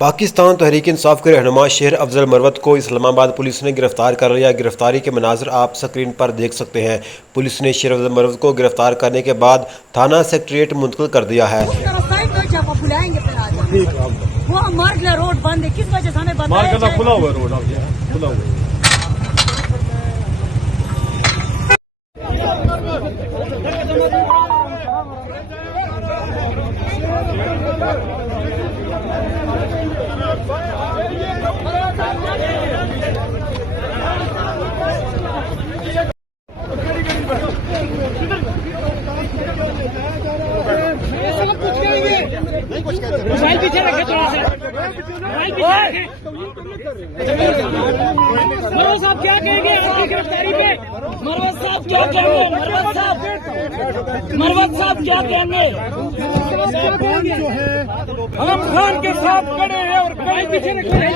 पाकिस्तान तहरीक इंसाफ के रहनुमा शेर अफजल मरवत को इस्लामाबाद पुलिस ने गिरफ्तार कर लिया। गिरफ्तारी के मनाज़र आप स्क्रीन पर देख सकते हैं। पुलिस ने शेर अफजल मरवत को गिरफ्तार करने के बाद थाना सेक्रेटेरिएट मुंतकिल कर दिया है। रोड बंद है, किस वजह से हमें बताया? खुला हुआ रोड, खुला हुआ। मोबाइल पीछे रखे थोड़ा सा, मोबाइल पीछे रखे। मरवत साहब क्या कहेंगे आपकी गिरफ्तारी पे? मरवत साहब क्या कहेंगे? मरवत साहब क्या कहेंगे? हम खान के साथ खड़े हैं और कहीं पीछे रखे।